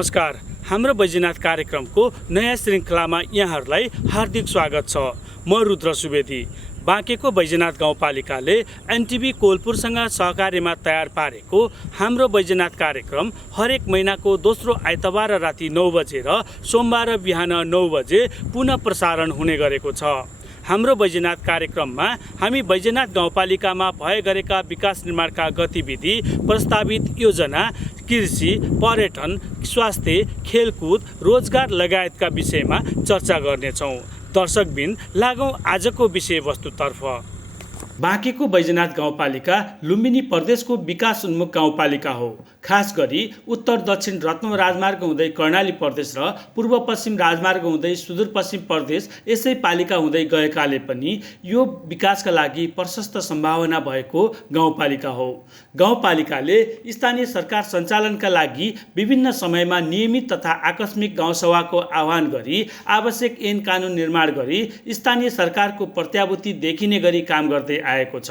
नमस्कार। हाम्रो बैजनाथ कार्यक्रमको नयाँ श्रृङ्खलामा यहाँहरूलाई हार्दिक स्वागत छ। म रुद्र सुवेदी। बाँकेको बैजनाथ गाउँपालिकाले एनटिभी कोलपुरसँग सहकार्यमा तयार पारेको हाम्रो बैजनाथ कार्यक्रम हरेक महिनाको दोस्रो आइतबार राति 9 बजे र सोमबार बिहान 9 बजे पुनः प्रसारण हुने गरेको छ। हाम्रो बैजनाथ कार्यक्रममा हामी बैजनाथ गाउँपालिकामा भए गरेका विकास निर्माणका गतिविधि, प्रस्तावित योजना, कृषि, पर्यटन, स्वास्थ्य, खेलकुद, रोजगार लगायतका विषयमा चर्चा गर्नेछौँ। दर्शकबिन लागौँ आजको विषयवस्तुतर्फ। बाँकेको बैजनाथ गाउँपालिका लुम्बिनी प्रदेशको विकास उन्मुख गाउँपालिका हो। खास गरी उत्तर दक्षिण रत्न राजमार्ग हुँदै कर्णाली प्रदेश र पूर्व पश्चिम राजमार्ग हुँदै सुदूरपश्चिम प्रदेश यसै पालिका हुँदै गएकाले पनि यो विकासका लागि प्रशस्त सम्भावना भएको गाउँपालिका हो। गाउँपालिकाले स्थानीय सरकार सञ्चालनका लागि विभिन्न समयमा नियमित तथा आकस्मिक गाउँसभाको आह्वान गरी आवश्यक ऐन कानुन निर्माण गरी स्थानीय सरकारको प्रत्याभूति देखिने गरी काम गर्दै आएको छ।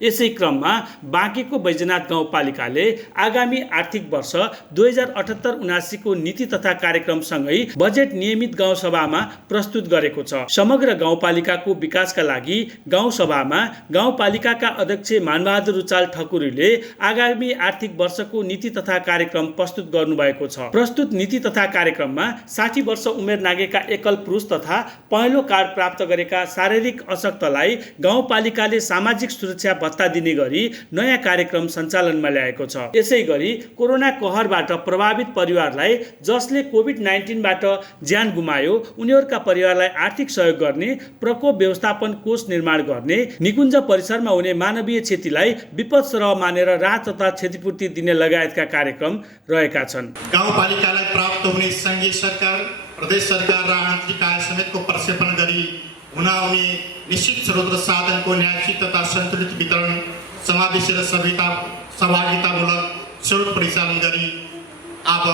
यसै क्रममा बाँकेको बैजनाथ गाउँपालिकाले आगामी आर्थिक वर्ष 2078-79 को नीति तथा कार्यक्रमसँगै बजेट नियमित गाउँसभामा प्रस्तुत गरेको छ। समग्र गाउँपालिकाको विकासका लागि गाउँसभामा गाउँपालिकाका अध्यक्ष मानबहादुर रुचाल ठकुरीले आगामी आर्थिक वर्षको नीति तथा कार्यक्रम प्रस्तुत गर्नुभएको छ। प्रस्तुत नीति तथा कार्यक्रममा 60 वर्ष उमेर नागेका एकल पुरुष तथा पहेँलो कार्ड प्राप्त गरेका शारीरिक अशक्तलाई गाउँपालिकाले सामाजिक सुरक्षा भत्ता दिने गरी नयाँ कार्यक्रम सञ्चालनमा ल्याएको छ। यसै गरी कोरोना कहरबाट प्रभावित परिवारलाई जसले कोभिड-19बाट ज्यान गुमायो उनीहरूका परिवारलाई आर्थिक सहयोग गर्ने, प्रकोप व्यवस्थापन कोष निर्माण गर्ने, निकुञ्ज परिसरमा हुने मानवीय क्षतिलाई विपद सरह मानेर राहत तथा क्षतिपूर्ति दिने लगायतका कार्यक्रम रहेका छन्। गाउँपालिकालाई प्राप्त हुने संघीय सरकार, प्रदेश सरकार र आन्तरिक आय समेतको प्रक्षेपण गरी हुन आउने निश्चित स्रोत र साधनको न्यायिक तथा सन्तुलित वितरण, समावेशी र सहभागितामूलक स्रोत परिचालन गरी अब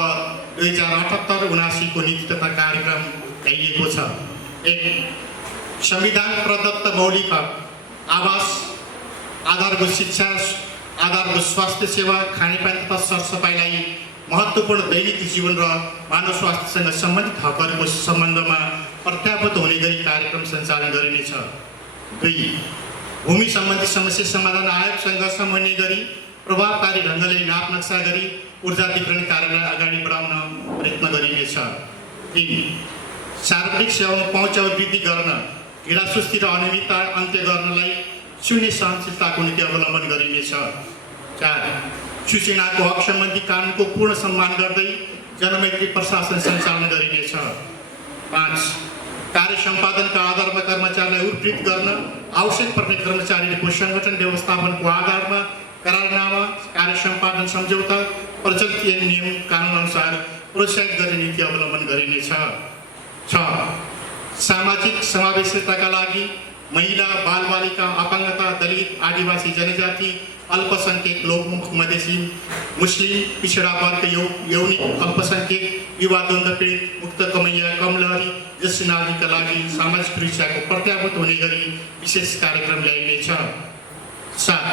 2078-79 को नीति तथा कार्यक्रम ल्याइएको छ। एक संविधान प्रदत्त मौलिक आवास, आधारभूत शिक्षा, आधारभूत स्वास्थ्य सेवा, खानेपानी तथा सरसफाइलाई महत्त्वपूर्ण दैनिक जीवन र मानव स्वास्थ्यसँग सम्बन्धित हकहरूको सम्बन्धमा प्रत्याभूत हुने गरी कार्यक्रम सञ्चालन गरिनेछ। 2 भूमि सम्बन्धी समस्या समाधान आयोगसँग समन्वय गरी प्रभावकारी ढङ्गले नाप नक्सा गरी ऊर्जा वितरण कार्यलाई अगाडि बढाउन प्रयत्न गरिनेछ। 3 सार्वजनिक सेवामा पहुँच वृद्धि गर्न, ढिलासुस्ती र अनियमितता अन्त्य गर्नलाई शून्य सहनशीलताको नीति अवलम्बन गरिनेछ। 4 सूचनाको हक सम्बन्धी कानुनको पूर्ण सम्मान गर्दै जनमैत्री प्रशासन सञ्चालन गरिनेछ। 5 कार्य सम्पादनका आधारमा कर्मचारीलाई उद्धृत गर्न, आवश्यक पर्ने कर्मचारीहरूको सङ्गठन व्यवस्थापनको आधारमा करारनामा, कार्य सम्पादन सम्झौता, प्रचलित नियम कानुन अनुसार प्रोत्साहित गर्ने नीति अवलम्बन गरिनेछ। 6 सामाजिक समावेशिताका लागि महिला, बालबालिका, अपाङ्गता, दलित, आदिवासी जनजाति, अल्पसंख्यक, लोकमुख, मधेसी, मुस्लिम, पिछड़ा वर्ग, यौनिक अल्पसंख्यक, युवा, द्वन्द्व पीडित, मुक्त कमैया, कमलहरी जस्ता नागरिकका लागि सामाजिक सुरक्षाको प्रत्याभूत हुने गरी विशेष कार्यक्रम ल्याइनेछ। 7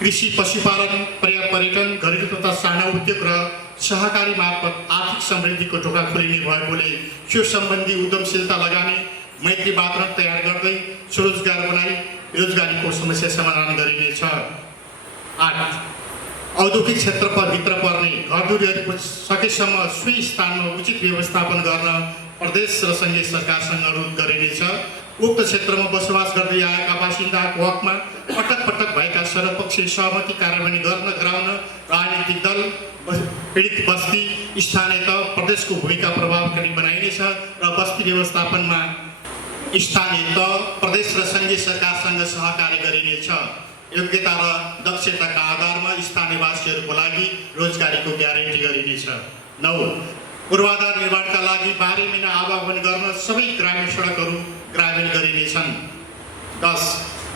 कृषि, पशुपालन, पर्यटन, घरेलु तथा साना उद्योग र सहकारी मार्फत आर्थिक समृद्धिको ढोका खोलिने भएकोले सो सम्बन्धी उद्यमशीलता लगानी, मैत्री वातावरण तयार गर्दै स्वरोजगार बनाई बेरोजगारीको समस्या समाधान गरिनेछ। 8 औद्योगिक क्षेत्रभित्र पर्ने घरधुरीहरूको सकेसम्म सोही स्थानमा उचित व्यवस्थापन गर्न प्रदेश र सङ्घीय सरकारसँग अनुरोध गरिनेछ। उक्त क्षेत्रमा बसोबास गर्दै आएका बासिन्दाको हकमा पटक पटक भएका सर्वपक्षीय सहमति कार्यान्वयन गराउन राजनीतिक दल, पीडित बस्ती, स्थानीय तह, प्रदेशको भूमिका प्रभावकारी बनाइनेछ र बस्ती व्यवस्थापनमा स्थानीय तह, प्रदेश र सङ्घीय सरकारसँग सहकार्य गरिनेछ। योग्यता र दक्षताका आधारमा स्थानीयवासीहरूको लागि रोजगारीको ग्यारेन्टी गरिनेछ। 9 पूर्वाधार निर्माणका लागि 12 महिना आह्वान गर्न सबै ग्रामीण सडकहरू ग्रामीण गरिनेछन्। 10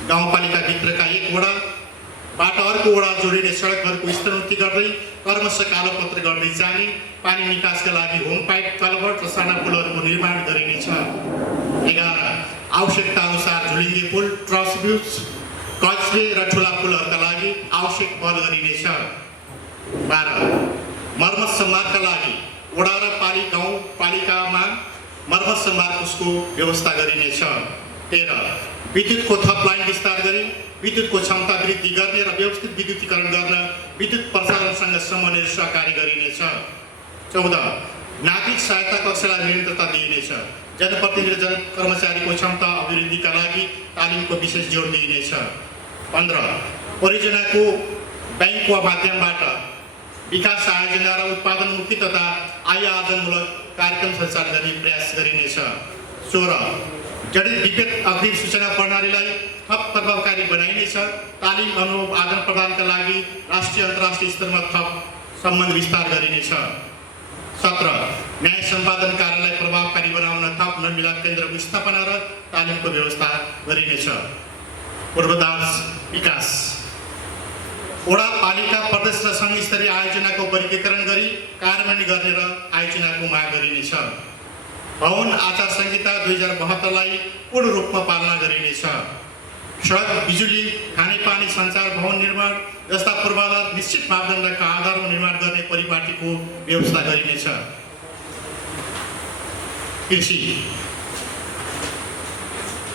गाउँपालिकाभित्रका एक वडाबाट अर्को वडा जोडिने सडकहरूको स्तरोन्नति गर्दै कर्मश कालोपत्र गर्दै जाने, पानी निकासका लागि होम पाइप, कलभर्ट र साना पुलहरूको निर्माण गरिनेछ। 11 आवश्यकता अनुसार झुलिङ्गे पुल, ट्रस ब्रिज, कचवे र ठुला पुलहरूका लागि आवश्यक पहल गरिनेछ। 12 मर्मत सम्मानका लागि वडा र गाउँपालिकामा मर्मत सम्भार उसको व्यवस्था गरिनेछ। 13 विद्युतको थप लाइन विस्तार गरी विद्युतको क्षमता वृद्धि गर्ने र व्यवस्थित विद्युतीकरण गर्न विद्युत प्रसारणसँग समन्वय सहकारी गरिनेछ। 14 नागरिक सहायता कक्षलाई निरन्तरता दिइनेछ। जनप्रतिनिधि कर्मचारीको क्षमता अभिवृद्धिका लागि तालिमको विशेष जोड दिइनेछ। 15 परियोजनाको ब्याङ्कको माध्यमबाट विकास आयोजना र उत्पादनमुखी तथा आय आर्जनमूलक कार्यक्रम सञ्चालन गर्ने प्रयास गरिनेछ। 16 जडित विद्युत अग्रिम सूचना प्रणालीलाई थप प्रभावकारी बनाइनेछ। तालिम अनुभव आदान प्रदानका लागि राष्ट्रिय अन्तर्राष्ट्रिय स्तरमा थप सम्बन्ध विस्तार गरिनेछ। 17 न्याय सम्पादन कार्यालय प्रभावकारी बनाउन थप नमिला केन्द्रको स्थापना र तालिमको व्यवस्था गरिनेछ। पूर्वाधार विकास वडा पालिका प्रदेश र सङ्घ स्तरीय आयोजनाको वर्गीकरण गरी कार्यान्वयन गर्ने र आयोजनाको माग गरिनेछ। भवन आचार संहिता 2072 लाई पूर्ण रूपमा पालना गरिनेछ। सडक बिजुली खानेपानी सञ्चार भवन निर्माण जस्ता पूर्वाधार निश्चित मापदण्डका आधारमा निर्माण गर्ने परिपाटीको व्यवस्था गरिनेछ। कृषि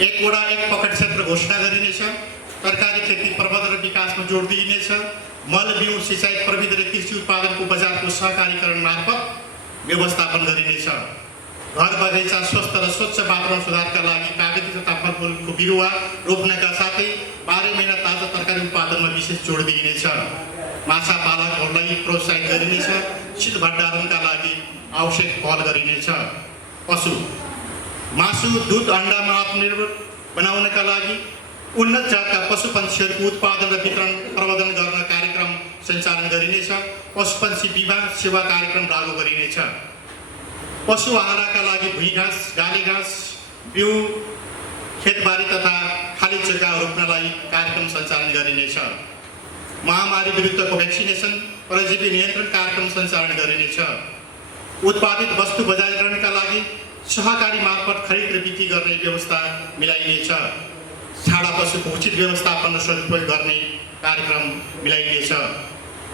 1 वडा 1 पकड क्षेत्र घोषणा गरिनेछ। तरकारी खेती प्रबन्धन र विकासमा जोड दिइनेछ। मल बिउ सिँचाइ प्रविधि र कृषि उत्पादनको बजारको सहकारीकरण मार्फत व्यवस्थापन गरिनेछ। घर बगैँचा स्वस्थ र स्वच्छ वातावरण सुधारका लागि कागती तथा फलफुलको बिरुवा रोप्नका साथै 12 महिना ताजा तरकारी उत्पादनमा विशेष जोड दिइनेछ। माछा पालकहरूलाई प्रोत्साहित गरिनेछ। शीत भण्डारणका लागि आवश्यक पहल गरिनेछ। पशु मासु दूध अण्डामा आत्मनिर्भर बनाउनका लागि उन्नत जातका पशु पन्छीहरूको उत्पादन र वितरण प्रबन्धन गर्न कार्यक्रम सञ्चालन गरिनेछ। पशुपन्छी बिमा सेवा कार्यक्रम लागू गरिनेछ। पशु आहारका लागि भुइँघाँस गाले घाँस बिउ खेतबारी तथा खाली जग्गा रोप्नलाई कार्यक्रम सञ्चालन गरिनेछ। महामारी विरुद्धको भ्याक्सिनेसन परजीवी नियन्त्रण कार्यक्रम सञ्चालन गरिनेछ। उत्पादित वस्तु बजारीकरणका लागि सहकारी मार्फत खरिद र बिक्री गर्ने व्यवस्था मिलाइनेछ। छाडा पशुको उचित व्यवस्थापन र सदुपयोग गर्ने कार्यक्रम मिलाइनेछ।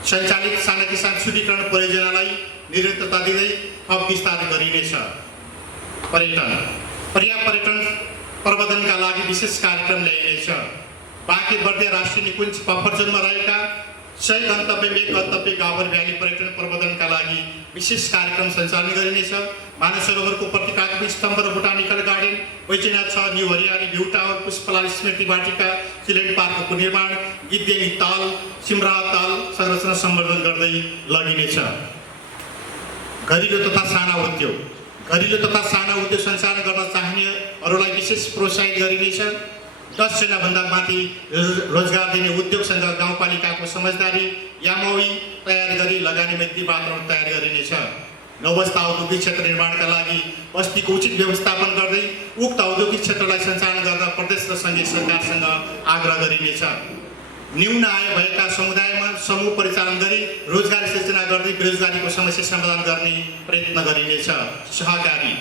सञ्चालित साना किसान शुद्धिकरण परियोजनालाई निरन्तरता दिँदै थप विस्तार गरिनेछ। पर्यटन प्रबन्धनका लागि विशेष कार्यक्रम ल्याइनेछ। बाँके बर्दिया राष्ट्रिय निकुञ्ज बफर जोनमा रहेका 100 गन्तव्य एक गन्तव्य गाभर भ्याली पर्यटन प्रबन्धनका लागि विशेष कार्यक्रम सञ्चालन गरिनेछ। मानस सरोवरको प्रतीकात्मक स्तम्भ र बोटानिकल गार्डन बैजनाथ 6 न्यू हरियाली भ्यू टावर पुष्पलाल स्मृति वाटिका चिल्ड्रेन पार्कको निर्माण गिद्धेनी ताल सिमरा ताल संरचना सम्वर्धन गर्दै लगिनेछ। घरेलु तथा साना उद्योग सञ्चालन गर्न चाहनेहरूलाई विशेष प्रोत्साहित गरिनेछ। 10 जनाभन्दा माथि रोजगार दिने उद्योगसँग गाउँपालिकाको समझदारी यामोही तयार गरी लगानी मैत्री वातावरण तयार गरिनेछ। नवस्था औद्योगिक क्षेत्र निर्माणका लागि बस्तीको उचित व्यवस्थापन गर्दै उक्त औद्योगिक क्षेत्रलाई सञ्चालन गर्न प्रदेश र सङ्घीय सरकारसँग आग्रह गरिनेछ। न्यून आय भएका समुदायमा समूह परिचालन गरी रोजगारी सृजना गर्दै बेरोजगारीको समस्या समाधान गर्ने प्रयत्न गरिनेछ। सहकारी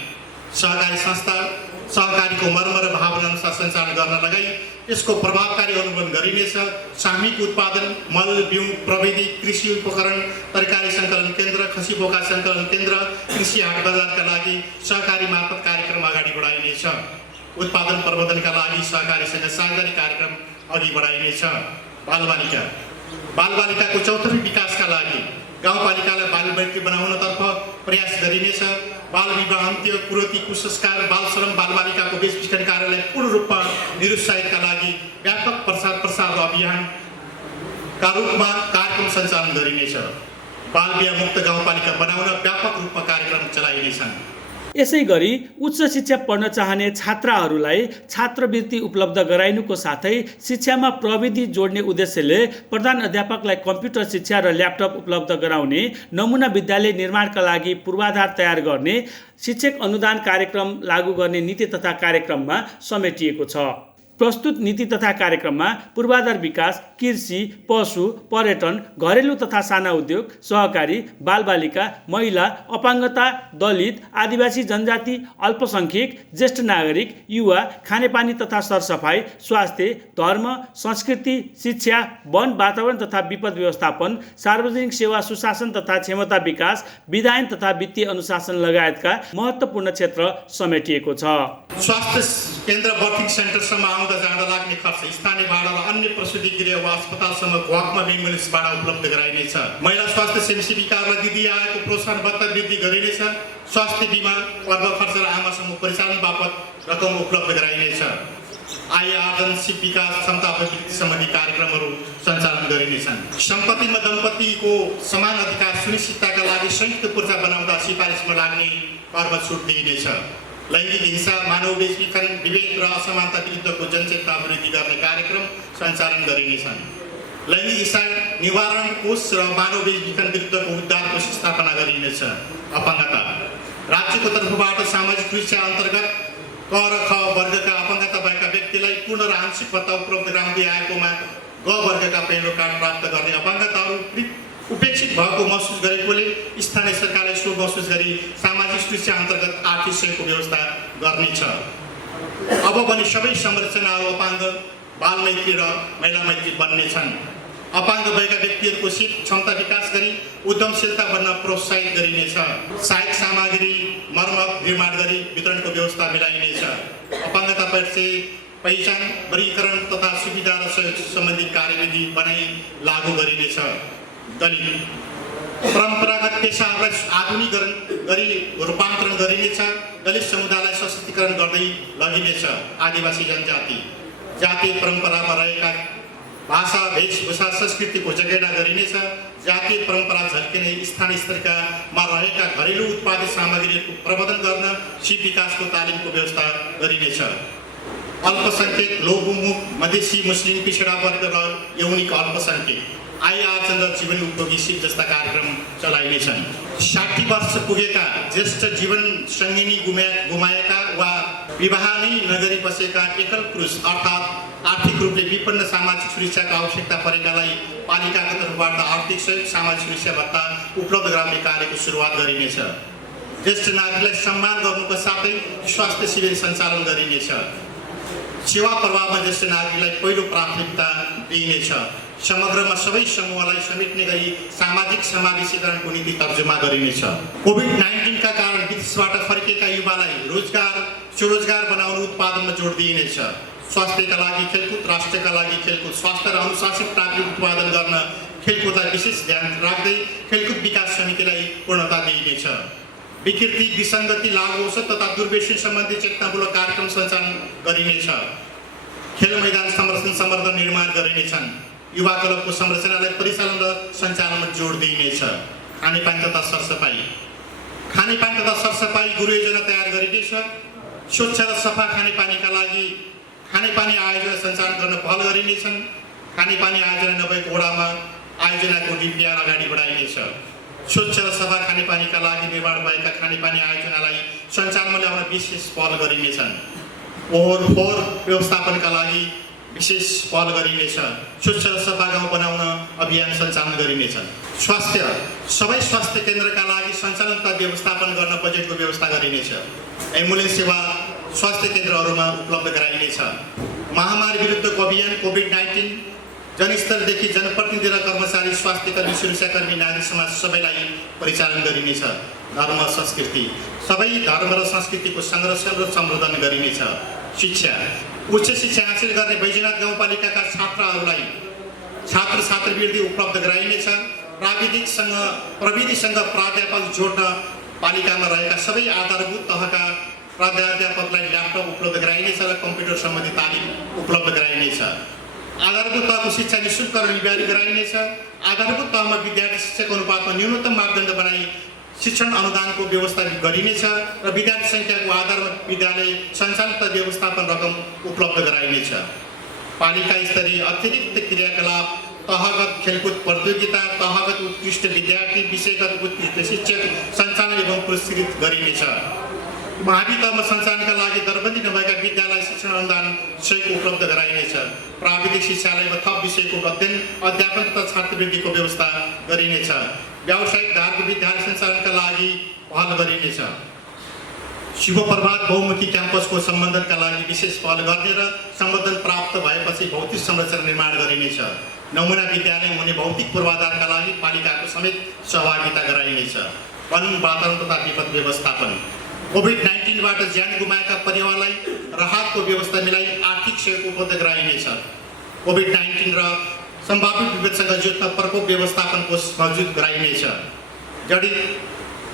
संस्था सहकारीको मर्म र भावना अनुसार सञ्चालन गर्न लगाई यसको प्रभावकारी अनुगमन गरिनेछ। सामूहिक उत्पादन मल बिउ प्रविधि कृषि उपकरण तरकारी सङ्कलन केन्द्र खसी बोका सङ्कलन केन्द्र कृषि हाट बजारका लागि सहकारी मार्फत कार्यक्रम अगाडि बढाइनेछ। उत्पादन प्रबन्धनका लागि सहकारीसँग साझेदारी कार्यक्रम अघि बढाइनेछ। बालबालिकाको चौतर्फी विकासका लागि गाउँपालिकालाई बालमैत्री बनाउनतर्फ प्रयास गरिनेछ। बाल विवाह अन्त्य कुरीति कुसंस्कार बाल श्रम बालबालिकाको बेचबिखन कार्यलाई पूर्ण रूपमा निरुत्साहितका लागि व्यापक प्रसार अभियानका रूपमा कार्यक्रम सञ्चालन गरिनेछ। बाल विवाह मुक्त गाउँपालिका बनाउन व्यापक रूपमा कार्यक्रम चलाइनेछन्। यसै गरी उच्च शिक्षा पढ्न चाहने छात्राहरूलाई छात्रवृत्ति उपलब्ध गराइनुको साथै शिक्षामा प्रविधि जोड्ने उद्देश्यले प्रधान अध्यापकलाई कम्प्युटर शिक्षा र ल्यापटप उपलब्ध गराउने नमुना विद्यालय निर्माणका लागि पूर्वाधार तयार गर्ने शिक्षक अनुदान कार्यक्रम लागू गर्ने नीति तथा कार्यक्रममा समेटिएको छ। प्रस्तुत नीति तथा कार्यक्रममा पूर्वाधार विकास, कृषि, पशु, पर्यटन, घरेलु तथा साना उद्योग, सहकारी, बालबालिका, महिला, अपाङ्गता, दलित, आदिवासी जनजाति, अल्पसंख्यक, ज्येष्ठ नागरिक, युवा, खानेपानी तथा सरसफाई, स्वास्थ्य, धर्म, संस्कृति, शिक्षा, वन, वातावरण तथा विपद व्यवस्थापन, सार्वजनिक सेवा, सुशासन तथा क्षमता विकास, विधायन तथा वित्तीय अनुशासन लगायतका महत्त्वपूर्ण क्षेत्र समेटिएको छ। स्वास्थ्य केन्द्र बर्थिङ सेन्टरसम्म आउँदा जाँदा लाग्ने खर्च स्थानीय भाडा र अन्य प्रसुति गृह वा अस्पतालसम्म घुवाकमा एम्बुलेन्सबाट उपलब्ध गराइनेछ। महिला स्वास्थ्य स्वयंसेविकाहरूलाई दिदी आएको प्रोत्साहन भत्ता वृद्धि गरिनेछ। स्वास्थ्य बिमा, पर्व खर्च र आमा समूह परिचालन बापत रकम उपलब्ध गराइनेछ। आय आर्जन, सिप विकास, क्षमता अभिवृद्धि सम्बन्धी कार्यक्रमहरू सञ्चालन गरिनेछन्। सम्पत्तिमा दम्पतिको समान अधिकार सुनिश्चितताका लागि संयुक्त पूर्जा बनाउँदा सिफारिसमा लाग्ने करमा छुट दिइनेछ। लैङ्गिक हिंसा, मानव बेचबिखन, विभेद र असमानता विरुद्धको जनचेतना अभिवृद्धि गर्ने कार्यक्रम सञ्चालन गरिनेछन्। लैङ्गिक हिंसा निवारण कोष र मानव बेचबिखन विरुद्धको उद्धार कोष स्थापना गरिनेछ। अपाङ्गता राज्यको तर्फबाट सामाजिक सुरक्षा अन्तर्गत क र ख वर्गका अपाङ्गता भएका व्यक्तिलाई पूर्ण र आंशिक भत्ता उपलब्ध गराउँदै आएकोमा ग वर्गका पेन्सन कार्ड प्राप्त गर्ने अपाङ्गताहरू उपेक्षित भएको महसुस गरेकोले स्थानीय सरकारले सो महसुस गरी सामाजिक सुरक्षा अन्तर्गत आर्थिक सहयोगको व्यवस्था गर्नेछ। अब भने सबै संरचनाहरू अपाङ्ग, बालमैत्री र महिला मैत्री बन्नेछन्। अपाङ्ग भएका व्यक्तिहरूको सिप क्षमता विकास गरी उद्यमशीलता बन्न प्रोत्साहित गरिनेछ। सहायक सामग्री मर्मत निर्माण गरी वितरणको व्यवस्था मिलाइनेछ। अपाङ्गता पहिचान, वर्गीकरण तथा सुविधा र सहयोग सम्बन्धी कार्यविधि बनाई लागू गरिनेछ। दलित परम्परागत पेसाहरूलाई आधुनिकीकरण गरी रूपान्तरण गरिनेछ। दलित समुदायलाई सशक्तिकरण गर्दै लगिनेछ। आदिवासी जनजाति जातीय परम्परामा रहेका भाषा, वेशभूषा, संस्कृतिको जगेडा गरिनेछ। जातीय परम्परा झल्किने स्थानीय स्तरकामा रहेका घरेलु उत्पादित सामग्रीहरूको प्रबन्धन गर्न सिप विकासको तालिमको व्यवस्था गरिनेछ। अल्पसंख्यक, लोकमुख, मधेसी, मुस्लिम, पिछडा वर्ग र यौनिक अल्पसंख्यक आय आर्जन र जीवन उपयोगी सिप जस्ता कार्यक्रम चलाइनेछन्। 60 वर्ष पुगेका ज्येष्ठ जीवन सङ्गिनी गुमाएका वा विवाह नै नगरी बसेका एकल पुरुष अर्थात् आर्थिक रूपले विपन्न सामाजिक सुरक्षाको आवश्यकता परेकालाई पालिकाको तर्फबाट आर्थिक सहयोग, सामाजिक सुरक्षा भत्ता उपलब्ध गराउने कार्यको सुरुवात गरिनेछ। ज्येष्ठ नागरिकलाई सम्मान गर्नुका साथै स्वास्थ्य शिविर सञ्चालन गरिनेछ। सेवा प्रवाहमा ज्येष्ठ नागरिकलाई पहिलो प्राथमिकता दिइनेछ। समग्रमा सबै समूहलाई समेट्ने गरी सामाजिक समावेशीकरणको नीति तर्जुमा गरिनेछ। कोभिड-19 का कारण विदेशबाट फर्केका युवालाई स्वरोजगार बनाउन उत्पादनमा जोड दिइनेछ। स्वास्थ्यका लागि खेलकुद, राष्ट्रका लागि खेलकुद, स्वास्थ्य र अनुशासित प्राप्ति उत्पादन गर्न खेलकुदलाई विशेष ध्यान राख्दै खेलकुद विकास समितिलाई पूर्णता दिइनेछ। विकृति, विसङ्गति, लागु औषध तथा दुर्व्यसन सम्बन्धी चेतनामूलक कार्यक्रम सञ्चालन गरिनेछ। खेल मैदान संरक्षण सम्वर्धन निर्माण गरिनेछन्। युवा क्लबको संरचनालाई परिचालन र सञ्चालनमा जोड दिइनेछ। खानेपानी तथा सरसफाई गृह योजना तयार गरिनेछ। स्वच्छ र सफा खानेपानीका लागि खानेपानी आयोजना सञ्चालन गर्न पहल गरिनेछन्। खानेपानी आयोजना नभएको वडामा आयोजनाको डिपिआर अगाडि बढाइनेछ। स्वच्छ र सफा खानेपानीका लागि निर्माण भएका खानेपानी आयोजनालाई सञ्चालनमा ल्याउन विशेष पहल गरिनेछन्। फोहोर व्यवस्थापनका लागि विशेष पहल गरिनेछ। स्वच्छ र सफा गाउँ बनाउन अभियान सञ्चालन गरिनेछ। सबै स्वास्थ्य केन्द्रका लागि सञ्चालन तथा व्यवस्थापन गर्न बजेटको व्यवस्था गरिनेछ। एम्बुलेन्स सेवा स्वास्थ्य केन्द्रहरूमा उपलब्ध गराइनेछ। महामारी विरुद्धको अभियान कोभिड-19 जनस्तरदेखि जनप्रतिनिधि र कर्मचारी, स्वास्थ्यकर्मी, सुरक्षाकर्मी, नागरिक समाज सबैलाई परिचालन गरिनेछ। धर्म संस्कृति सबै धर्म र संस्कृतिको संरक्षण र सम्वर्धन गरिनेछ। शिक्षा उच्च शिक्षा हासिल गर्ने बैजनाथ गाउँपालिकाका छात्रहरूलाई छात्र छात्रवृत्ति उपलब्ध गराइनेछ। प्रविधिसँग प्राध्यापक जोड्न पालिकामा रहेका सबै आधारभूत तहका प्राध्यापकलाई ल्यापटप उपलब्ध गराइनेछ र कम्प्युटर सम्बन्धी तालिम उपलब्ध गराइनेछ। आधारभूत तहको शिक्षा निःशुल्क र निवारी गराइनेछ। आधारभूत तहमा विद्यार्थी शिक्षक अनुपातमा न्यूनतम मापदण्ड बनाई शिक्षण अनुदानको व्यवस्था गरिनेछ र विद्यार्थी सङ्ख्याको आधारमा विद्यालय सञ्चालन तथा व्यवस्थापन रकम उपलब्ध गराइनेछ। पालिका स्तरीय अतिरिक्त क्रियाकलाप, तहगत खेलकुद प्रतियोगिता, तहगत उत्कृष्ट विद्यार्थी, विषयगत उत्कृष्ट शिक्षक सञ्चालन एवं पुरस्कृत गरिनेछ। मावि तहमा सञ्चालनका लागि दरबन्दी नभएका विद्यालय शिक्षण अनुदान सहयोग उपलब्ध गराइनेछ। प्राविधिक शिक्षालयमा थप विषयको अध्यापन तथा छात्रवृत्तिको व्यवस्था गरिनेछ। व्यावसायिक धारको विद्यालय सञ्चालनका लागि पहल गरिनेछ। शिव प्रभात बहुमुखी क्याम्पसको सम्बन्धनका लागि विशेष पहल गर्ने र सम्बन्धन प्राप्त भएपछि भौतिक संरचना निर्माण गरिनेछ। नमुना विद्यालय हुने भौतिक पूर्वाधारका लागि पालिकाको समेत सहभागिता गराइनेछ। वन वातावरण तथा विपद व्यवस्थापन कोभिड-19बाट ज्यान गुमाएका परिवारलाई राहतको व्यवस्था मिलाई आर्थिक सहयोग उपलब्ध गराइनेछ। कोभिड-19 र सम्भावित विपदसँग जुझ्न प्रकोप व्यवस्थापन कोष मौजुद गराइनेछ। जडित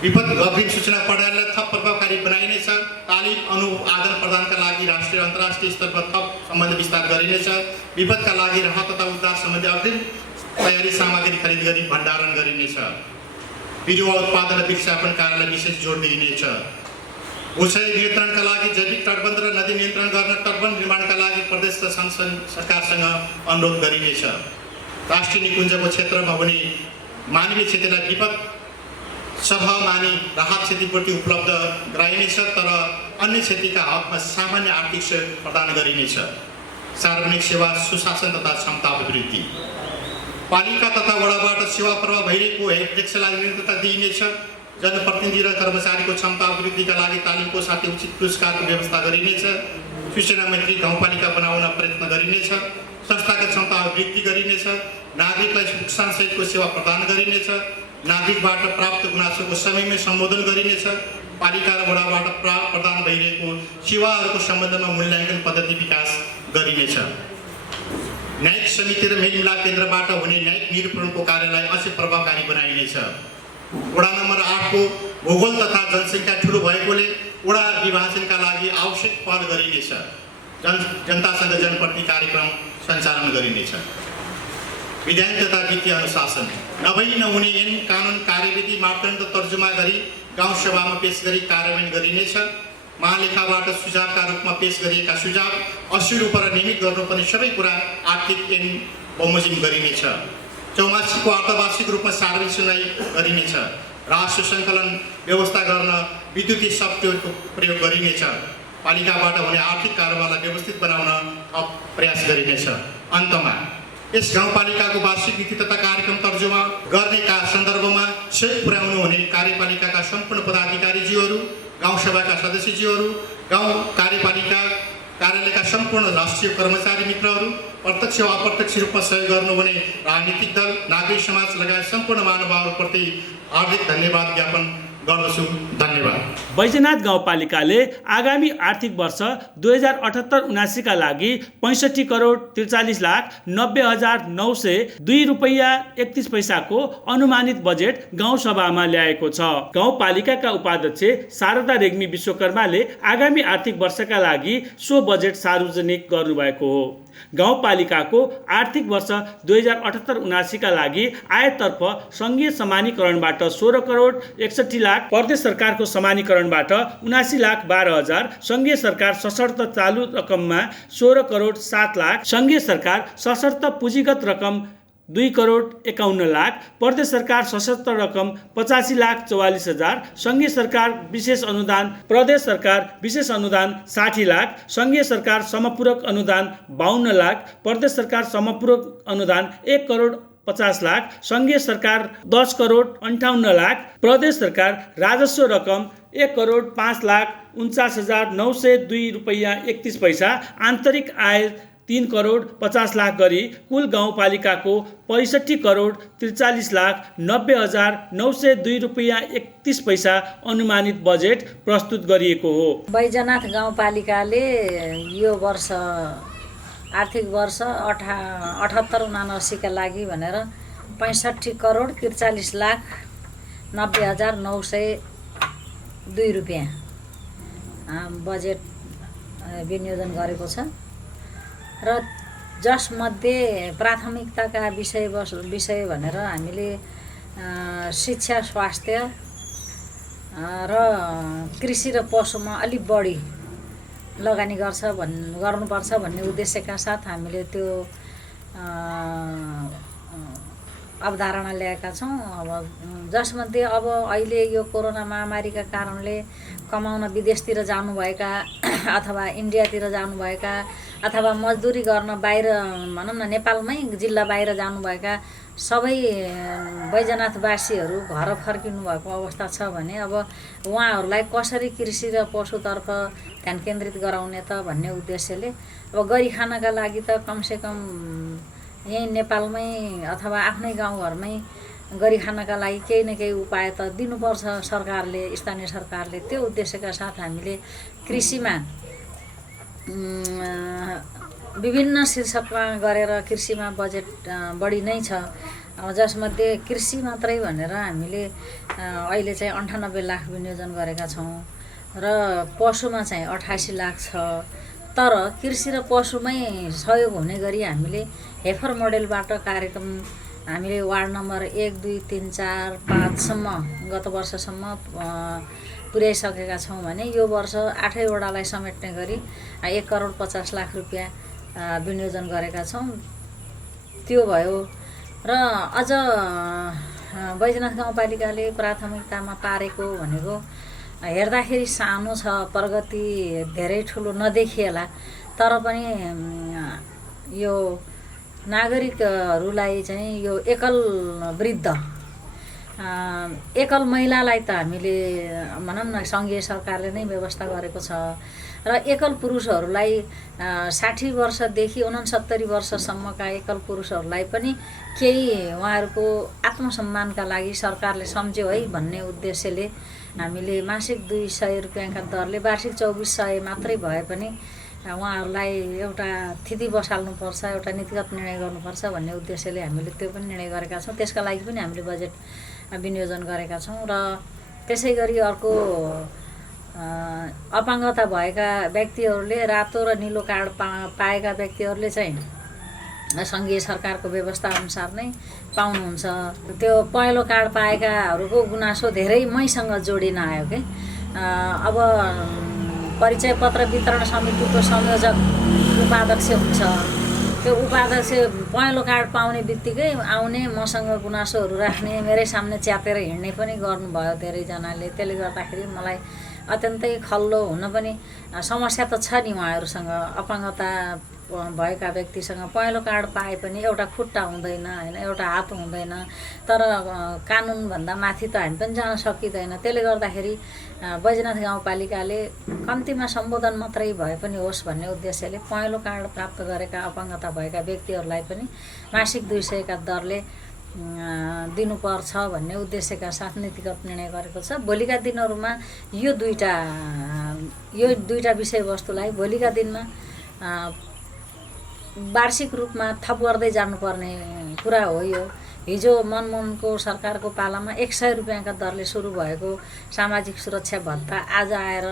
विपद अग्रिम सूचना प्रणालीलाई थप प्रभावकारी बनाइनेछ। तालिम आदान प्रदानका लागि राष्ट्रिय अन्तर्राष्ट्रिय स्तरमा थप सम्बन्ध विस्तार गरिनेछ। विपदका लागि राहत तथा उद्धार सम्बन्धी अग्रिम तयारी सामग्री खरिद गरी भण्डारण गरिनेछ। बिरुवा उत्पादन र व्यवस्थापन कार्यलाई विशेष जोड दिइनेछ। भूक्षय नियन्त्रणका लागि जैविक तटबन्ध र नदी नियन्त्रण गर्न तटबन्ध निर्माणका लागि प्रदेश र संघ सरकारसँग अनुरोध गरिनेछ। राष्ट्रिय निकुञ्जको क्षेत्रमा हुने मानवीय क्षतिलाई विपद सहमानी राहत क्षतिपूर्ति उपलब्ध गराइनेछ, तर अन्य क्षतिका हकमा सामान्य आर्थिक सहयोग प्रदान गरिनेछ। सार्वजनिक सेवा सुशासन तथा क्षमता अभिवृद्धि पालिका तथा वडाबाट सेवा प्रवाह भइरहेको हेडडेस्कलाई निरन्तरता दिइनेछ। जनप्रतिनिधि र कर्मचारीको क्षमता अभिवृद्धिका लागि तालिमको साथै उचित पुरस्कारको व्यवस्था गरिनेछ। सूचना मन्त्री गाउँपालिका बनाउन प्रयत्न गरिनेछ। संस्थाको क्षमता अभिवृद्धि गरिनेछ। नागरिकलाई नुकसानसहितको सेवा प्रदान गरिनेछ। नागरिकबाट प्राप्त गुनासोको समयमै सम्बोधन गरिनेछ। पालिका र वडाबाट प्रदान भइरहेको सेवाहरूको सम्बन्धमा मूल्याङ्कन पद्धति विकास गरिनेछ। न्यायिक समिति र मेलमिलाप केन्द्रबाट हुने न्यायिक निरूपणको कार्यलाई अझै प्रभावकारी बनाइनेछ। वडा नम्बर 8 को भूगोल तथा जनसङ्ख्या ठुलो भएकोले वडा विभाजनका लागि आवश्यक पहल गरिनेछ। जनतासँग जनप्रति कार्यक्रम सञ्चालन गरिनेछ। विधान तथा वित्तीय अनुशासन नभई नहुने ऐन कानुन कार्यविधि मापदण्ड तर्जुमा गरी गाउँसभामा पेश गरी कार्यान्वयन गरिनेछ। महालेखाबाट सुझावका रूपमा पेश गरिएका सुझाव असल रूपमा नियमित गर्नुपर्ने सबै कुरा आर्थिक ऐन बमोजिम गरिनेछ। 84 को अर्धवार्षिक रूपमा सार्वजनिक सुनवाई गरिनेछ। राजस्व सङ्कलन व्यवस्था गर्न विद्युतीय सफ्टवेयरको प्रयोग गरिनेछ। पालिकाबाट हुने आर्थिक कारोबारलाई व्यवस्थित बनाउन थप प्रयास गरिनेछ। अन्तमा यस गाउँपालिकाको वार्षिक नीति तथा कार्यक्रम तर्जुमा गर्नेका सन्दर्भमा सहयोग पुर्याउनु हुने कार्यपालिकाका सम्पूर्ण पदाधिकारीज्यूहरू, गाउँसभाका सदस्यज्यूहरू, गाउँ कार्यपालिका कार्यालयका सम्पूर्ण राष्ट्रिय कर्मचारी मित्रहरू, प्रत्यक्ष वा अप्रत्यक्ष रूपमा सहयोग गर्नुहुने राजनीतिक दल, नागरिक समाज लगायत सम्पूर्ण महानुभावहरूप्रति हार्दिक धन्यवाद ज्ञापन गर्दछु। धन्यवाद। बैजनाथ गाउँपालिकाले आगामी आर्थिक वर्ष 2078-79 का लागि 65,43,90,902 रुपैयाँ 31 पैसाको अनुमानित बजेट गाउँसभामा ल्याएको छ। गाउँपालिकाका उपाध्यक्ष शारदा रेग्मी विश्वकर्माले आगामी आर्थिक वर्षका लागि सो बजेट सार्वजनिक गर्नुभएको हो। गाउँपालिकाको आर्थिक वर्ष 2078-79 का लागि आयतर्फ सङ्घीय समानीकरणबाट 16 करोड 61 लाख, प्रदेश सरकारको समानीकरणबाट 79,12,000, सङ्घीय सरकार सशर्त चालु रकममा 16 करोड 7 लाख, सङ्घीय सरकार सशर्त पुँजीगत रकम 2 करोड 51 लाख, प्रदेश सरकार सशर्त रकम 85,44,000, सङ्घीय सरकार विशेष अनुदान, प्रदेश सरकार विशेष अनुदान 60 लाख, सङ्घीय सरकार समपूरक अनुदान 52 लाख, प्रदेश सरकार समपूरक अनुदान 1 करोड 50 लाख, सङ्घीय सरकार 10 करोड 58 लाख, प्रदेश सरकार राजस्व रकम 1 करोड 5,49,902 रुपैयाँ 31 पैसा, आन्तरिक आय 3 करोड 50 लाख गरी कुल गाउँपालिकाको 65 करोड 43,90,902 रुपैयाँ 31 पैसा अनुमानित बजेट प्रस्तुत गरिएको हो। बैजनाथ गाउँपालिकाले यो वर्ष आर्थिक वर्ष 78-79 का लागि भनेर 65 करोड 43,90,902 रुपैयाँ बजेट विनियोजन गरेको छ र जसमध्ये प्राथमिकताका विषय भनेर हामीले शिक्षा, स्वास्थ्य र कृषि र पशुमा अलिक बढी लगानी गर्नुपर्छ भन्ने उद्देश्यका साथ हामीले त्यो अवधारणा ल्याएका छौँ। अब जसमध्ये अब अहिले यो कोरोना महामारीका कारणले कमाउन विदेशतिर जानुभएका अथवा इन्डियातिर जानुभएका अथवा मजदुरी गर्न बाहिर भनौँ न नेपालमै जिल्ला बाहिर जानुभएका सबै बैजनाथवासीहरू घर फर्किनु भएको अवस्था छ भने अब उहाँहरूलाई कसरी कृषि र पशुतर्फ ध्यान केन्द्रित गराउने त भन्ने उद्देश्यले अब गरी खानका लागि त कमसेकम यहीँ नेपालमै अथवा आफ्नै गाउँघरमै गरी खानका लागि केही न केही उपाय त दिनुपर्छ सरकारले, स्थानीय सरकारले। त्यो उद्देश्यका साथ हामीले कृषिमा विभिन्न शीर्षकमा गरेर कृषिमा बजेट बढी नै छ। जसमध्ये कृषि मात्रै भनेर हामीले अहिले चाहिँ 98 लाख विनियोजन गरेका छौँ र पशुमा चाहिँ 88 लाख छ। तर कृषि र पशुमै सहयोग हुने गरी हामीले हेफर मोडेलबाट कार्यक्रम हामीले वार्ड नम्बर 1, 2, 3, 4, 5 सम्म गत वर्षसम्म पुर्याइसकेका छौँ भने यो वर्ष 8 वडालाई समेट्ने गरी 1 करोड 50 लाख रुपियाँ विनियोजन गरेका छौँ। त्यो भयो र अझ बैजनाथ गाउँपालिकाले प्राथमिकतामा पारेको भनेको हेर्दाखेरि सानो छ, प्रगति धेरै ठुलो नदेखिएला, तर पनि यो नागरिकहरूलाई चाहिँ यो एकल वृद्ध एकल महिलालाई त हामीले भनौँ न सङ्घीय सरकारले नै व्यवस्था गरेको छ र एकल पुरुषहरूलाई 60 वर्षदेखि 69 वर्षसम्मका एकल पुरुषहरूलाई पनि केही उहाँहरूको आत्मसम्मानका लागि सरकारले सम्झ्यो है भन्ने उद्देश्यले हामीले मासिक 200 रुपियाँका दरले वार्षिक 2400 मात्रै भए पनि उहाँहरूलाई एउटा थिति बसाल्नुपर्छ, एउटा नीतिगत निर्णय गर्नुपर्छ भन्ने उद्देश्यले हामीले त्यो पनि निर्णय गरेका छौँ। त्यसका लागि पनि हामीले बजेट विनियोजन गरेका छौँ। र त्यसै गरी अर्को अपाङ्गता भएका व्यक्तिहरूले रातो र नीलो कार्ड पाएका व्यक्तिहरूले चाहिँ सङ्घीय सरकारको व्यवस्था अनुसार नै पाउनुहुन्छ। त्यो पहेँलो कार्ड पाएकाहरूको गुनासो धेरै मैसँग जोडिन आयो के। अब परिचय पत्र वितरण समितिको संयोजक उपाध्यक्ष हुन्छ। त्यो उपाध्यक्ष पहेँलो कार्ड पाउने बित्तिकै आउने, मसँग गुनासोहरू राख्ने, मेरै सामने च्यातेर हिँड्ने पनि गर्नुभयो धेरैजनाले। त्यसले गर्दाखेरि मलाई अत्यन्तै खल्लो हुन पनि समस्या त छ नि उहाँहरूसँग। अपाङ्गता भएका व्यक्तिसँग पहेँलो कार्ड पाए पनि एउटा खुट्टा हुँदैन होइन, एउटा हात हुँदैन, तर कानुनभन्दा माथि त हामी पनि जान सकिँदैन। त्यसले गर्दाखेरि बैजनाथ गाउँपालिकाले कम्तीमा सम्बोधन मात्रै भए पनि होस् भन्ने उद्देश्यले पहेँलो कार्ड प्राप्त गरेका अपाङ्गता भएका व्यक्तिहरूलाई पनि मासिक 200 का दरले दिनुपर्छ भन्ने उद्देश्यका साथ नीतिगत निर्णय गरेको छ। भोलिका दिनहरूमा यो दुईटा विषयवस्तुलाई भोलिका दिनमा वार्षिक रूपमा थप गर्दै जानुपर्ने कुरा हो। यो हिजो मनमोहनको सरकारको पालामा 100 रुपियाँका दरले सुरु भएको सामाजिक सुरक्षा भत्ता आज आएर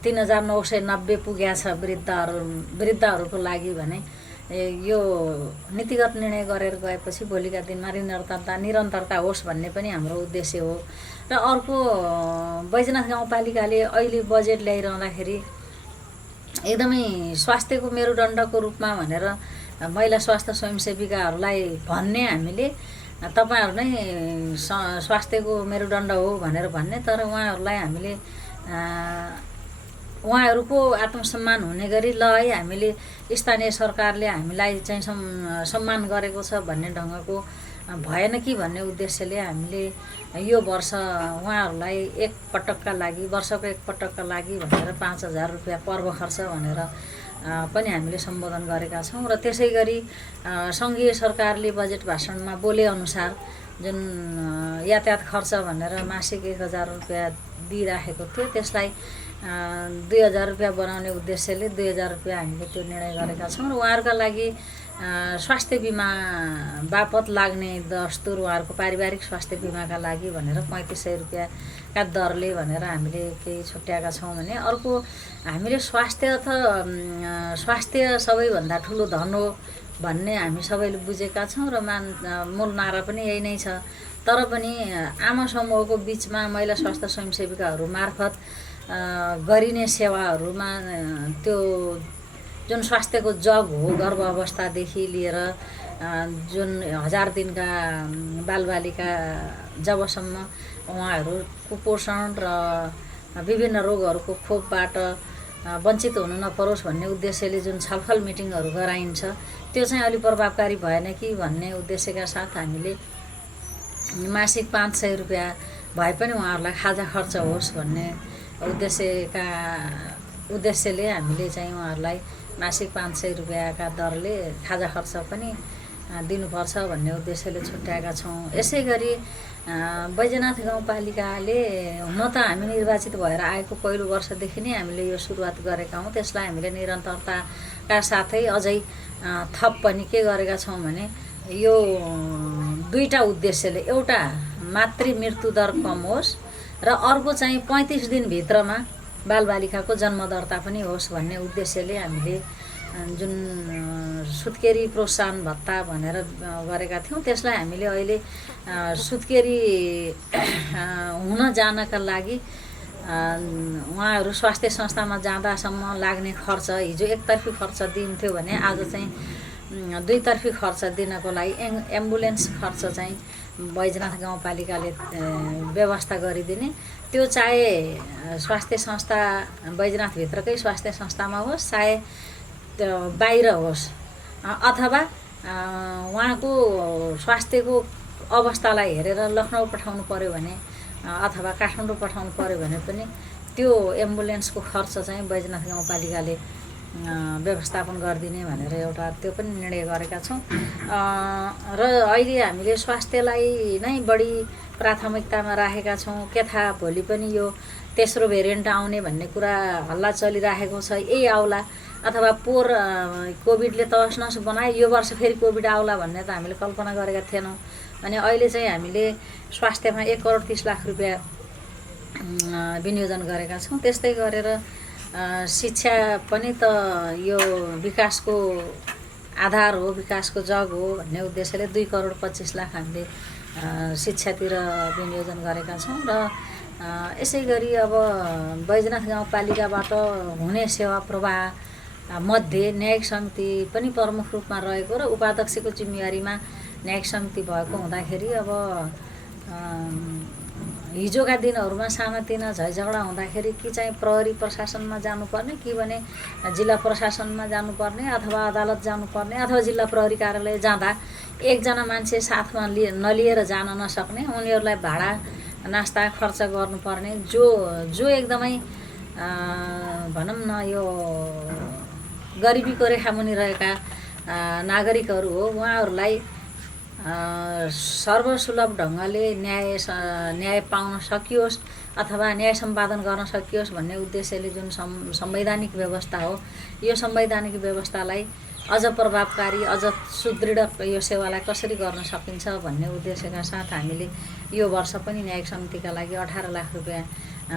3990 पुगेको छ वृद्धहरूको लागि भने यो नीतिगत निर्णय गरेर गएपछि भोलिका दिनमा निरन्तरता होस् भन्ने पनि हाम्रो उद्देश्य हो। र अर्को बैजनाथ गाउँपालिकाले अहिले बजेट ल्याइरहँदाखेरि एकदमै स्वास्थ्यको मेरुदण्डको रूपमा भनेर महिला स्वास्थ्य स्वयंसेविकाहरूलाई भन्ने हामीले तपाईँहरू नै स्वास्थ्यको मेरुदण्ड हो भनेर भन्ने, तर उहाँहरूलाई हामीले उहाँहरूको आत्मसम्मान हुने गरी ल है हामीले स्थानीय सरकारले हामीलाई चाहिँ सम्मान गरेको छ भन्ने ढङ्गको भएन कि भन्ने उद्देश्यले हामीले यो वर्ष उहाँहरूलाई वर्षको एक पटकका लागि भनेर 5000 रुपियाँ पर्व खर्च भनेर पनि हामीले सम्बोधन गरेका छौँ। र त्यसै गरी सङ्घीय सरकारले बजेट भाषणमा बोले अनुसार जुन यातायात खर्च भनेर मासिक 1000 रुपियाँ दिइराखेको थियो त्यसलाई 2000 रुपियाँ बनाउने उद्देश्यले 2000 रुपियाँ हामीले त्यो निर्णय गरेका छौँ। र उहाँहरूका लागि स्वास्थ्य बिमा बापत लाग्ने दस्तुर उहाँहरूको पारिवारिक स्वास्थ्य बिमाका लागि भनेर 3500 रुपियाँका दरले भनेर हामीले केही छुट्याएका छौँ भने अर्को हामीले स्वास्थ्य सबैभन्दा ठुलो धन हो भन्ने हामी सबैले बुझेका छौँ र मूल नारा पनि यही नै छ। तर पनि आमा समूहको बिचमा महिला स्वास्थ्य स्वयंसेविकाहरू मार्फत गरिने सेवाहरूमा त्यो जुन स्वास्थ्यको जग हो गर्भ अवस्थादेखि लिएर जुन 1000 दिनका बालबालिका जबसम्म उहाँहरू कुपोषण र विभिन्न रोगहरूको खोपबाट वञ्चित हुनु नपरोस् भन्ने उद्देश्यले जुन छलफल मिटिङहरू गराइन्छ त्यो चाहिँ अलि प्रभावकारी भएन कि भन्ने उद्देश्यका साथ हामीले मासिक 500 रुपियाँ भए पनि उहाँहरूलाई खाजा खर्च होस् भन्ने उद्देश्यले हामीले चाहिँ उहाँहरूलाई मासिक 500 रुपियाँका दरले खाजा खर्च पनि दिनुपर्छ भन्ने उद्देश्यले छुट्याएका छौँ। यसै गरी बैजनाथ गाउँपालिकाले हुन त हामी निर्वाचित भएर आएको पहिलो वर्षदेखि नै हामीले यो सुरुवात गरेका हौँ। त्यसलाई हामीले निरन्तरताका साथै अझै थप पनि के गरेका छौँ भने यो दुईटा उद्देश्यले, एउटा मातृ मृत्यु दर कम होस् र अर्को चाहिँ 35 दिनभित्रमा बालबालिकाको जन्मदर्ता पनि होस् भन्ने उद्देश्यले हामीले जुन सुत्केरी प्रोत्साहन भत्ता भनेर गरेका थियौँ त्यसलाई हामीले अहिले सुत्केरी हुन जानका लागि उहाँहरू स्वास्थ्य संस्थामा जाँदासम्म लाग्ने खर्च हिजो एकतर्फी खर्च दिन्थ्यो भने आज चाहिँ दुईतर्फी खर्च दिनको लागि एम्बुलेन्स खर्च चाहिँ बैजनाथ गाउँपालिकाले व्यवस्था गरिदिने, त्यो चाहे स्वास्थ्य संस्था बैजनाथभित्रकै स्वास्थ्य संस्थामा होस् चाहे बाहिर होस् अथवा उहाँको स्वास्थ्यको अवस्थालाई हेरेर लखनऊ पठाउनु पर्यो भने अथवा काठमाडौँ पठाउनु पर्यो भने पनि त्यो एम्बुलेन्सको खर्च चाहिँ बैजनाथ गाउँपालिकाले व्यवस्थापन गरिदिने भनेर एउटा त्यो पनि निर्णय गरेका छौँ। र अहिले हामीले स्वास्थ्यलाई नै बढी प्राथमिकतामा राखेका छौँ। के थाहा भोलि पनि यो तेस्रो भेरिएन्ट आउने भन्ने कुरा हल्ला चलिराखेको छ, यही आउला अथवा पोहोर कोभिडले तहस नहस बनायो यो वर्ष फेरि कोभिड आउला भन्ने त हामीले कल्पना गरेका थिएनौँ। अनि अहिले चाहिँ हामीले स्वास्थ्यमा 1 करोड 30 लाख रुपियाँ विनियोजन गरेका छौँ। त्यस्तै गरेर शिक्षा पनि त यो विकासको आधार हो, विकासको जग हो भन्ने उद्देश्यले 2 करोड 25 लाख हामीले शिक्षातिर विनियोजन गरेका छौँ। र यसै गरी अब बैजनाथ गाउँपालिकाबाट हुने सेवा प्रवाह मध्ये न्यायिक समिति पनि प्रमुख रूपमा रहेको र उपाध्यक्षको जिम्मेवारीमा न्यायिक समिति भएको हुँदाखेरि अब हिजोका दिनहरूमा सानातिना झैझगडा हुँदाखेरि कि चाहिँ प्रहरी प्रशासनमा जानुपर्ने कि भने जिल्ला प्रशासनमा जानुपर्ने अथवा अदालत जानुपर्ने अथवा जिल्ला प्रहरी कार्यालय जाँदा एकजना मान्छे साथमा नलिएर जान नसक्ने, उनीहरूलाई भाडा नास्ता खर्च गर्नुपर्ने, जो एकदमै भनौँ न यो गरिबीको रेखामुनि रहेका नागरिकहरू हो, उहाँहरूलाई सर्वसुलभ ढङ्गले न्याय पाउन सकियोस् अथवा न्याय सम्पादन गर्न सकियोस् भन्ने उद्देश्यले जुन संवैधानिक व्यवस्था हो, यो संवैधानिक व्यवस्थालाई अझ प्रभावकारी अझ सुदृढ यो सेवालाई कसरी गर्न सकिन्छ भन्ने उद्देश्यका साथ हामीले यो वर्ष पनि न्यायिक समितिका लागि 18 लाख रुपियाँ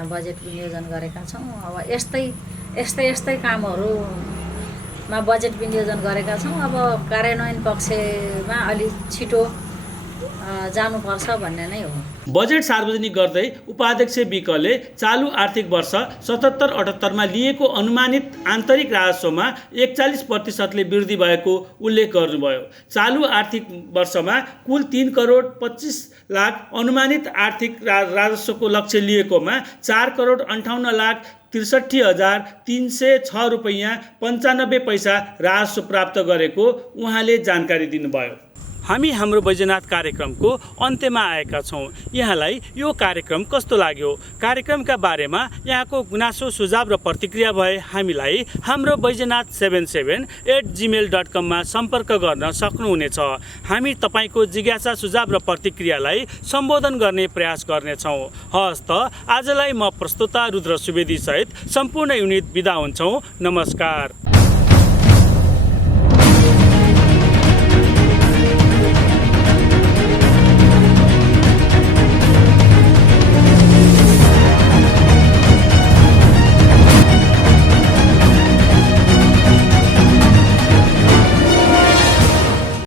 बजेट विनियोजन गरेका छौँ। अब यस्तै कामहरूमा बजेट विनियोजन गरेका छौँ। अब कार्यान्वयन पक्षमा अलि छिटो जानुपर्छ भन्ने नै हो। बजेट सार्वजनिक गर्दै उपाध्यक्ष विकले चालु आर्थिक वर्ष 77-78 लिएको अनुमानित आन्तरिक राजस्वमा 41% वृद्धि भएको उल्लेख गर्नुभयो। चालु आर्थिक वर्षमा कुल 3 करोड 25 लाख अनुमानित आर्थिक राजस्वको लक्ष्य लिएकोमा 4 करोड 58 लाख 63,306 रुपैयाँ 95 पैसा राजस्व प्राप्त गरेको उहाँले जानकारी दिनुभयो। हामी हाम्रो बैजनाथ कार्यक्रमको अन्त्यमा आएका छौँ। यहाँलाई यो कार्यक्रम कस्तो लाग्यो? कार्यक्रमका बारेमा यहाँको गुनासो सुझाव र प्रतिक्रिया भए हामीलाई हाम्रो बैजनाथ77@gmail.com मा सम्पर्क गर्न सक्नुहुनेछ। हामी तपाईँको जिज्ञासा सुझाव र प्रतिक्रियालाई सम्बोधन गर्ने प्रयास गर्नेछौँ। हस् त आजलाई म प्रस्तोता रुद्र सुवेदी सहित सम्पूर्ण युनिट बिदा हुन्छौँ। नमस्कार।